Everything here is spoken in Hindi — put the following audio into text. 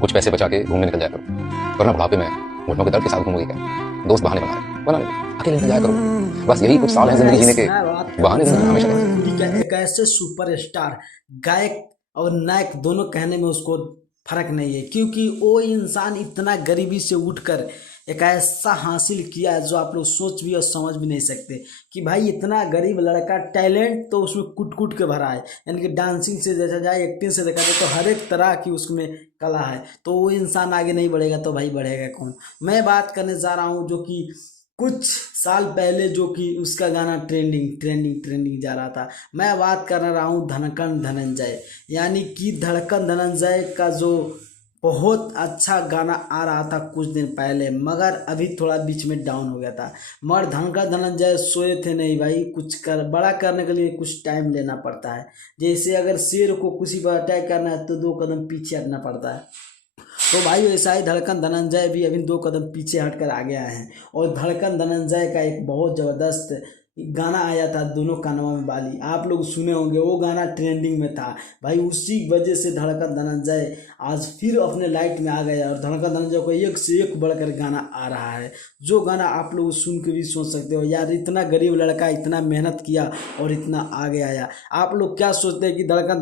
कुछ पैसे बचा के घूमने निकल जाया करो, वरना बुढ़ापे में घुटनों के दर्द के साथ घूमोगे क्या? दोस्त बहाने बना रहे, अकेले निकल जाया करो। बस यही कुछ साल हैं जिंदगी जीने के, मैं बात बहाने जिंदगी में हमेशा रहेंगे। भोजपुरी का एक ऐसे सुपरस्टार गायक और नायक दोनों कहने में उसको फर्क नहीं है, क्योंकि वो इंसान इतना गरीबी से उठकर एक ऐसा हासिल किया है जो आप लोग सोच भी और समझ भी नहीं सकते कि भाई इतना गरीब लड़का, टैलेंट तो उसमें कूट कूट के भरा है। यानी कि डांसिंग से देखा जाए, एक्टिंग से देखा जाए तो हर एक तरह की उसमें कला है। तो वो इंसान आगे नहीं बढ़ेगा तो भाई बढ़ेगा कौन? मैं बात करने जा रहा हूँ जो कि कुछ साल पहले जो कि उसका गाना ट्रेंडिंग जा रहा था। मैं बात कर रहा हूँ धड़कन धनंजय, यानी कि धड़कन धनंजय का जो बहुत अच्छा गाना आ रहा था कुछ दिन पहले, मगर अभी थोड़ा बीच में डाउन हो गया था। मगर धड़कन धनंजय सोए थे नहीं भाई, कुछ कर बड़ा करने के लिए कुछ टाइम लेना पड़ता है। जैसे अगर शेर को किसी पर अटैक करना है तो 2 कदम पीछे हटना पड़ता है। तो भाई वैसा ही धड़कन धनंजय भी अभी 2 कदम पीछे हटकर आगे आए हैं। और धड़कन धनंजय का एक बहुत जबरदस्त गाना आया था, दोनों कानवा में बाली, आप लोग सुने होंगे, वो गाना ट्रेंडिंग में था भाई। उसी वजह से धड़कन धनंजय आज फिर अपने लाइट में आ गया और धड़कन धनंजय को एक से एक बढ़कर गाना आ रहा है। जो गाना आप लोग सुन के भी सोच सकते हो यार, इतना गरीब लड़का इतना मेहनत किया और इतना आगे आया। आप लोग क्या सोचते हैं कि धड़कन